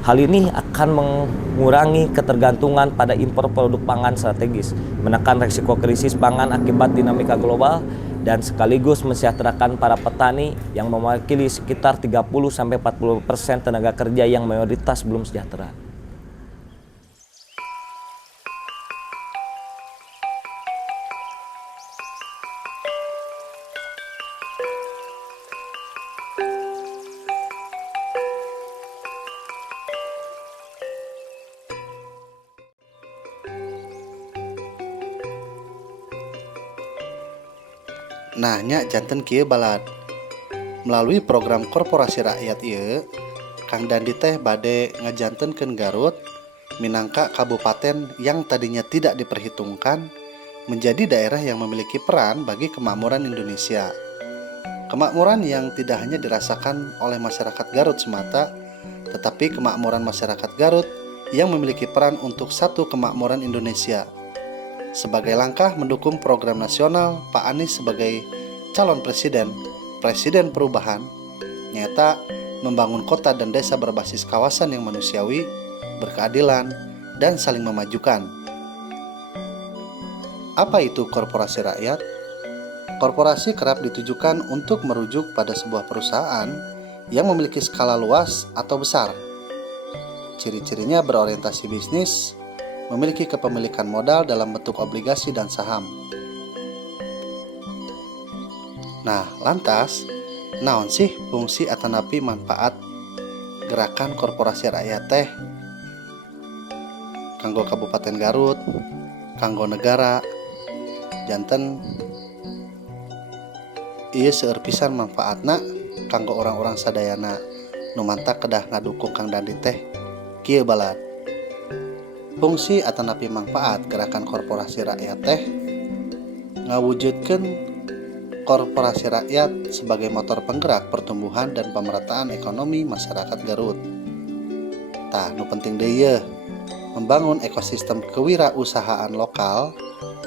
Hal ini akan mengurangi ketergantungan pada impor produk pangan strategis, menekan risiko krisis pangan akibat dinamika global, dan sekaligus mensejahterakan para petani yang mewakili sekitar 30-40% tenaga kerja yang mayoritas belum sejahtera. Nah, nya janten kieu balad. Melalui program korporasi rakyat ieu, Kang Dandi teh bade ngajantenkeun Garut minangka kabupaten yang tadinya tidak diperhitungkan menjadi daerah yang memiliki peran bagi kemakmuran Indonesia. Kemakmuran yang tidak hanya dirasakan oleh masyarakat Garut semata, tetapi kemakmuran masyarakat Garut yang memiliki peran untuk satu kemakmuran Indonesia. Sebagai langkah mendukung program nasional Pak Anies sebagai calon presiden perubahan, nyata membangun kota dan desa berbasis kawasan yang manusiawi, berkeadilan, dan saling memajukan. Apa itu korporasi rakyat? Korporasi kerap ditujukan untuk merujuk pada sebuah perusahaan yang memiliki skala luas atau besar. Ciri-cirinya berorientasi bisnis, memiliki kepemilikan modal dalam bentuk obligasi dan saham. Nah, lantas, naon sih fungsi atanapi manfaat gerakan korporasi rakyat teh? Kanggo Kabupaten Garut, kanggo negara, janten ieu seueur pisan manfaatna kanggo orang-orang sadayana nu mantak kedah ngadukung Kang Dandi teh kieu balad. Fungsi atanapi manfaat gerakan korporasi rakyat teh ngawujudkeun korporasi rakyat sebagai motor penggerak pertumbuhan dan pemerataan ekonomi masyarakat Garut. Tah, nu penting deui yeuh, membangun ekosistem kewirausahaan lokal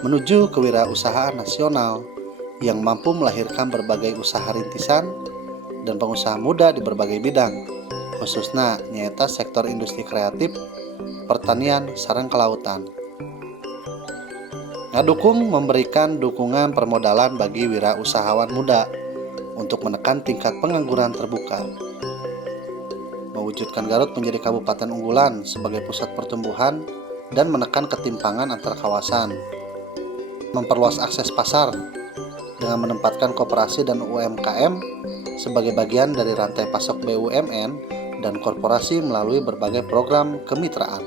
menuju kewirausahaan nasional yang mampu melahirkan berbagai usaha rintisan dan pengusaha muda di berbagai bidang, khususnya nyaeta sektor industri kreatif, pertanian, sareng kelautan. Ngadukung memberikan dukungan permodalan bagi wirausahawan muda untuk menekan tingkat pengangguran terbuka. Mewujudkan Garut menjadi kabupaten unggulan sebagai pusat pertumbuhan dan menekan ketimpangan antar kawasan. Memperluas akses pasar dengan menempatkan koperasi dan UMKM sebagai bagian dari rantai pasok BUMN dan korporasi melalui berbagai program kemitraan.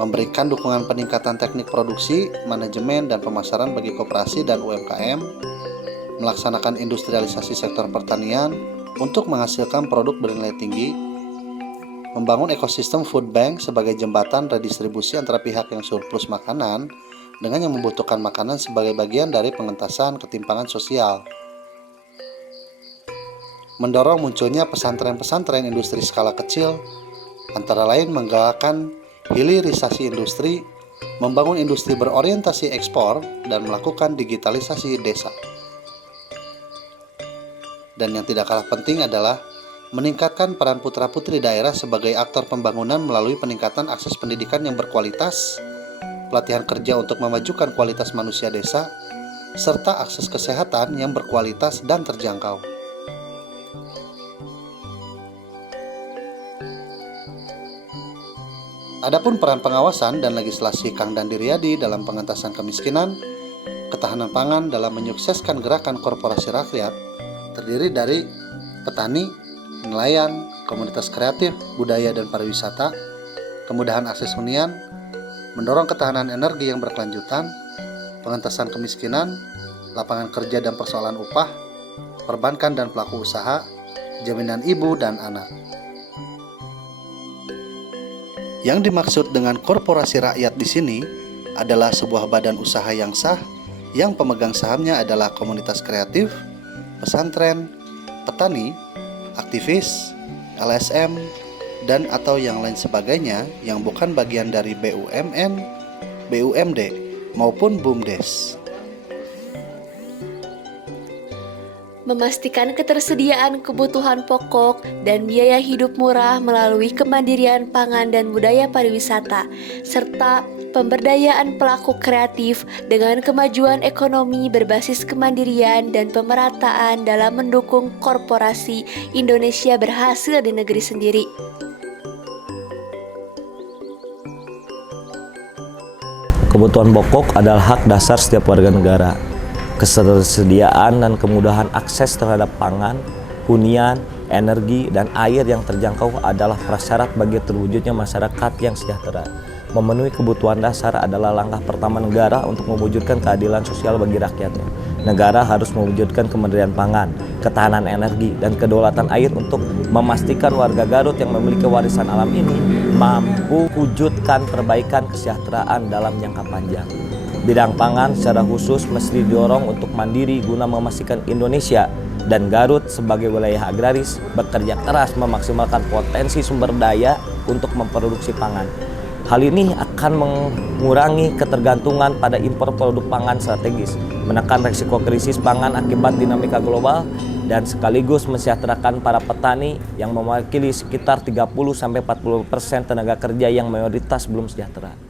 Memberikan dukungan peningkatan teknik produksi, manajemen, dan pemasaran bagi koperasi dan UMKM, melaksanakan industrialisasi sektor pertanian untuk menghasilkan produk bernilai tinggi, membangun ekosistem food bank sebagai jembatan redistribusi antara pihak yang surplus makanan dengan yang membutuhkan makanan sebagai bagian dari pengentasan ketimpangan sosial. Mendorong munculnya pesantren-pesantren industri skala kecil, antara lain menggalakkan hilirisasi industri, membangun industri berorientasi ekspor, dan melakukan digitalisasi desa. Dan yang tidak kalah penting adalah meningkatkan peran putra-putri daerah sebagai aktor pembangunan melalui peningkatan akses pendidikan yang berkualitas, pelatihan kerja untuk memajukan kualitas manusia desa, serta akses kesehatan yang berkualitas dan terjangkau. Adapun peran pengawasan dan legislasi Kang Dandi Riyadi dalam pengentasan kemiskinan, ketahanan pangan dalam menyukseskan gerakan korporasi rakyat terdiri dari petani, nelayan, komunitas kreatif, budaya dan pariwisata, kemudahan akses hunian, mendorong ketahanan energi yang berkelanjutan, pengentasan kemiskinan, lapangan kerja dan persoalan upah, perbankan dan pelaku usaha, jaminan ibu dan anak. Yang dimaksud dengan korporasi rakyat di sini adalah sebuah badan usaha yang sah yang pemegang sahamnya adalah komunitas kreatif, pesantren, petani, aktivis, LSM, dan atau yang lain sebagainya yang bukan bagian dari BUMN, BUMD, maupun BUMDes. memastikan ketersediaan kebutuhan pokok dan biaya hidup murah melalui kemandirian pangan dan budaya pariwisata, serta pemberdayaan pelaku kreatif dengan kemajuan ekonomi berbasis kemandirian dan pemerataan dalam mendukung korporasi Indonesia berhasil di negeri sendiri. Kebutuhan pokok adalah hak dasar setiap warga negara. Ketersediaan dan kemudahan akses terhadap pangan, hunian, energi, dan air yang terjangkau adalah prasyarat bagi terwujudnya masyarakat yang sejahtera. Memenuhi kebutuhan dasar adalah langkah pertama negara untuk mewujudkan keadilan sosial bagi rakyatnya. Negara harus mewujudkan kemandirian pangan, ketahanan energi, dan kedaulatan air untuk memastikan warga Garut yang memiliki warisan alam ini mampu wujudkan perbaikan kesejahteraan dalam jangka panjang. Bidang pangan secara khusus mesti didorong untuk mandiri guna memastikan Indonesia dan Garut sebagai wilayah agraris bekerja keras memaksimalkan potensi sumber daya untuk memproduksi pangan. Hal ini akan mengurangi ketergantungan pada impor produk pangan strategis, menekan risiko krisis pangan akibat dinamika global, dan sekaligus mensejahterakan para petani yang mewakili sekitar 30-40% tenaga kerja yang mayoritas belum sejahtera.